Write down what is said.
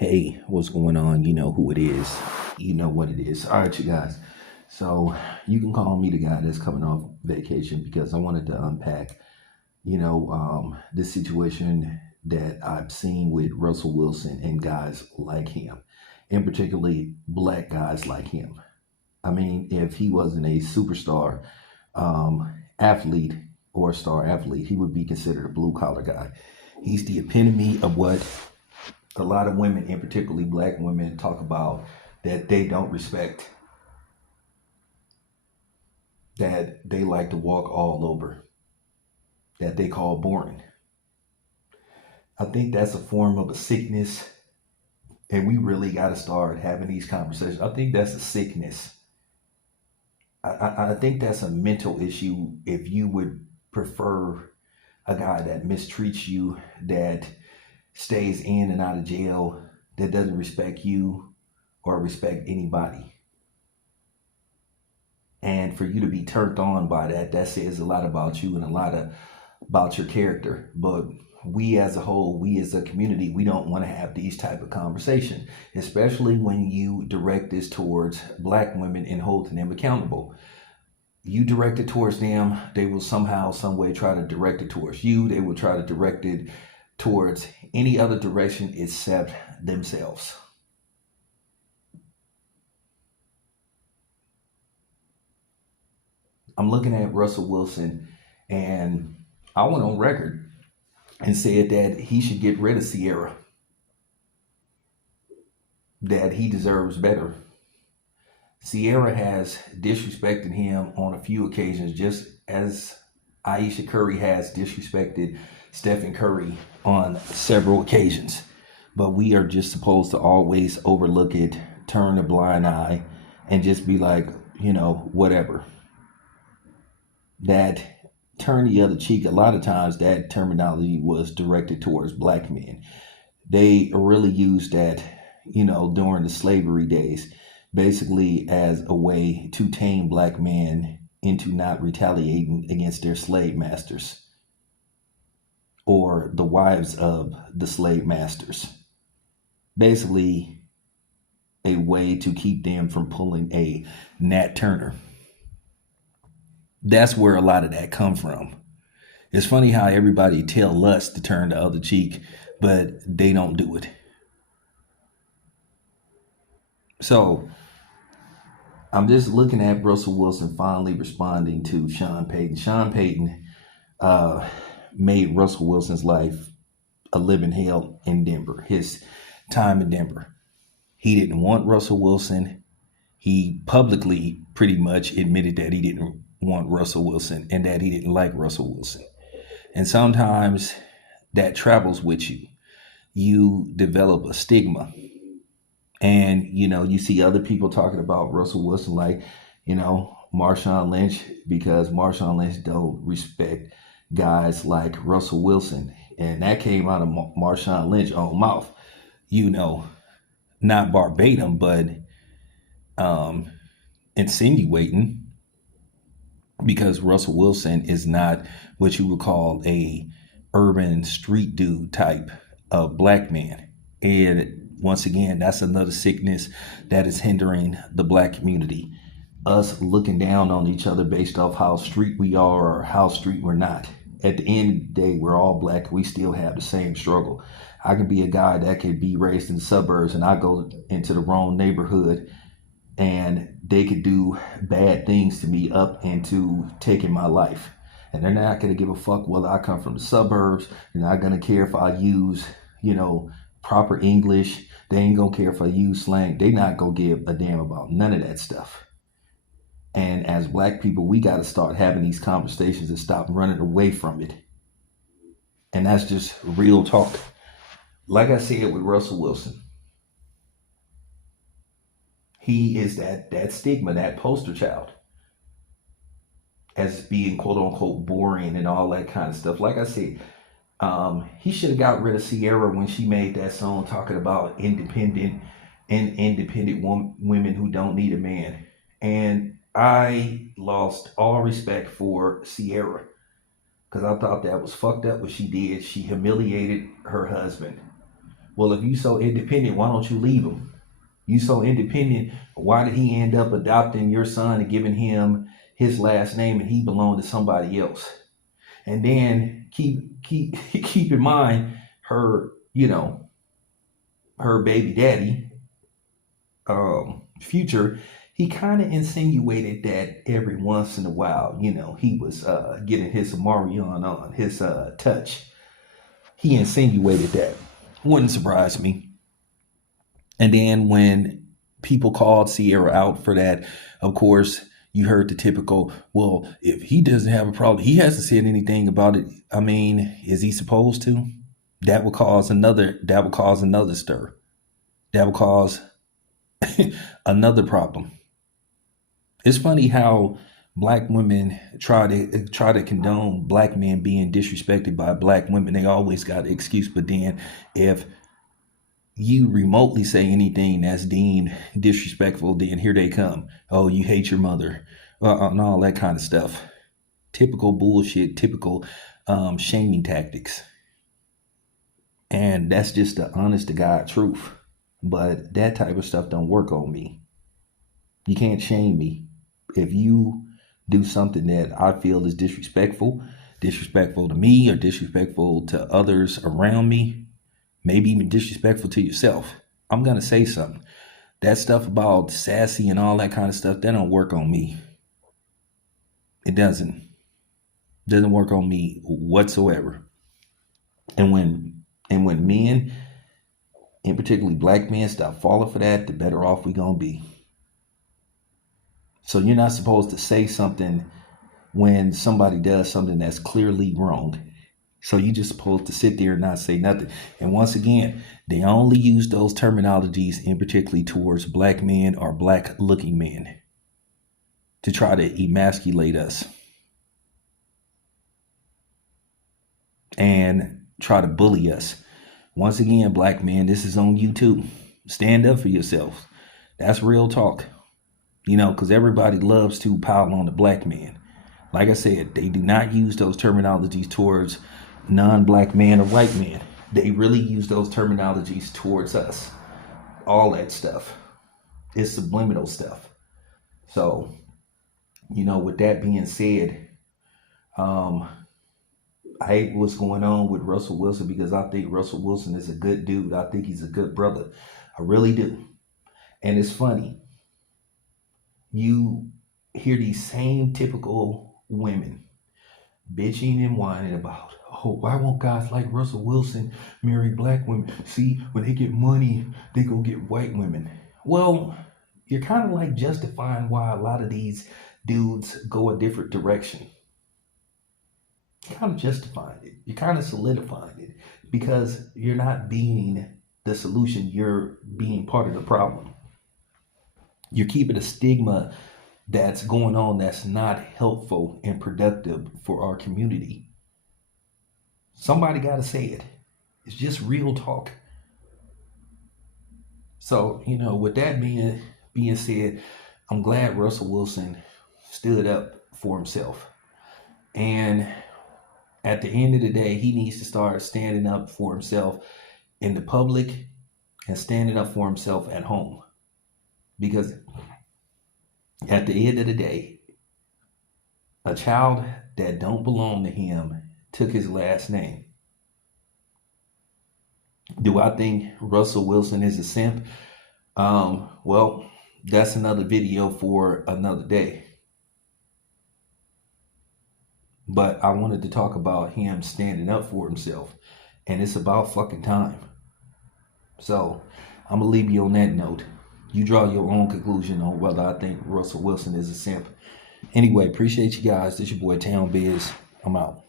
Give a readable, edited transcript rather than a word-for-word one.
Hey, what's going on? You know who it is. You know what it is. All right, you guys. So you can call me the guy that's coming off vacation because I wanted to unpack, this situation that I've seen with Russell Wilson and guys like him, and particularly black guys like him. I mean, if he wasn't a superstar athlete or a star athlete, he would be considered a blue collar guy. He's the epitome of what a lot of women, and particularly black women, talk about that they don't respect, that they like to walk all over, that they call boring. I think that's a form of a sickness, and we really got to start having these conversations. I think that's a sickness. I think that's a mental issue if you would prefer a guy that mistreats you, that stays in and out of jail, that doesn't respect you or respect anybody. And for you to be turned on by that, that says a lot about you and a lot about your character. But we as a whole, we as a community, we don't want to have these type of conversations, especially when you direct this towards black women and holding them accountable. You direct it towards them, they will somehow, some way try to direct it towards you. They will try to direct it towards any other direction except themselves. I'm looking at Russell Wilson, and I went on record and said that he should get rid of Sierra, that he deserves better. Sierra has disrespected him on a few occasions, just as Aisha Curry has disrespected Stephen Curry on several occasions. But we are just supposed to always overlook it, turn a blind eye, and just be like, whatever. That turn the other cheek, a lot of times that terminology was directed towards black men. They really used that, during the slavery days, basically as a way to tame black men into not retaliating against their slave masters or the wives of the slave masters. Basically, a way to keep them from pulling a Nat Turner. That's where a lot of that come from. It's funny how everybody tell us to turn the other cheek, but they don't do it. So I'm just looking at Russell Wilson finally responding to Sean Payton. Sean Payton made Russell Wilson's life a living hell in Denver, his time in Denver. He didn't want Russell Wilson. He publicly pretty much admitted that he didn't want Russell Wilson and that he didn't like Russell Wilson. And sometimes that travels with you. You develop a stigma. And, you see other people talking about Russell Wilson like, Marshawn Lynch, because Marshawn Lynch don't respect guys like Russell Wilson. And that came out of Marshawn Lynch's own mouth, not verbatim, but insinuating, because Russell Wilson is not what you would call a urban street dude type of black man. And once again, that's another sickness that is hindering the black community. Us looking down on each other based off how street we are or how street we're not. At the end of the day, we're all black. We still have the same struggle. I can be a guy that could be raised in the suburbs and I go into the wrong neighborhood and they could do bad things to me up into taking my life. And they're not going to give a fuck whether I come from the suburbs. They're not going to care if I use, proper English. They ain't going to care if I use slang. They not going to give a damn about none of that stuff. And as black people, we got to start having these conversations and stop running away from it. And that's just real talk. Like I said with Russell Wilson, he is that stigma, that poster child, as being quote unquote boring and all that kind of stuff. Like I said, he should have got rid of Sierra when she made that song talking about independent women who don't need a man. And I lost all respect for Sierra because I thought that was fucked up what she did. She humiliated her husband. Well, if you so independent, why don't you leave him? You so independent, why did he end up adopting your son and giving him his last name and he belonged to somebody else? And then keep in mind her, her baby daddy, Future. He kind of insinuated that every once in a while, he was getting his Marion on, his touch. He insinuated that. Wouldn't surprise me. And then when people called Sierra out for that, of course, you heard the typical, well, if he doesn't have a problem, he hasn't said anything about it. I mean, is he supposed to? That would cause another stir. That would cause another problem. It's funny how black women try to condone black men being disrespected by black women. They always got an excuse, but then if you remotely say anything that's deemed disrespectful, then here they come. Oh, you hate your mother, and all that kind of stuff. Typical bullshit, typical shaming tactics. And that's just the honest to God truth. But that type of stuff don't work on me. You can't shame me. If you do something that I feel is disrespectful to me or disrespectful to others around me, maybe even disrespectful to yourself, I'm going to say something. That stuff about sassy and all that kind of stuff, that don't work on me. It doesn't work on me whatsoever. And when men, and particularly black men, stop falling for that, the better off we going to be. So you're not supposed to say something when somebody does something that's clearly wrong. So you just supposed to sit there and not say nothing. And once again, they only use those terminologies in particularly towards black men or black looking men to try to emasculate us and try to bully us. Once again, black men, this is on you too. Stand up for yourself. That's real talk. Because everybody loves to pile on the black man. Like I said, they do not use those terminologies towards non-black men or white men. They really use those terminologies towards us. All that stuff. It's subliminal stuff. So, with that being said, I hate what's going on with Russell Wilson because I think Russell Wilson is a good dude. I think he's a good brother. I really do. And it's funny. You hear these same typical women bitching and whining about, oh, why won't guys like Russell Wilson marry black women? See, when they get money, they go get white women. Well, you're kind of like justifying why a lot of these dudes go a different direction. You're kind of justifying it. You're kind of solidifying it because you're not being the solution. You're being part of the problem. You're keeping a stigma that's going on that's not helpful and productive for our community. Somebody got to say it. It's just real talk. So, with that being said, I'm glad Russell Wilson stood up for himself. And at the end of the day, he needs to start standing up for himself in the public and standing up for himself at home. Because at the end of the day, a child that don't belong to him took his last name. Do I think Russell Wilson is a simp? Well, that's another video for another day. But I wanted to talk about him standing up for himself. And it's about fucking time. So, I'm going to leave you on that note. You draw your own conclusion on whether I think Russell Wilson is a simp. Anyway, appreciate you guys. This is your boy Town Biz. I'm out.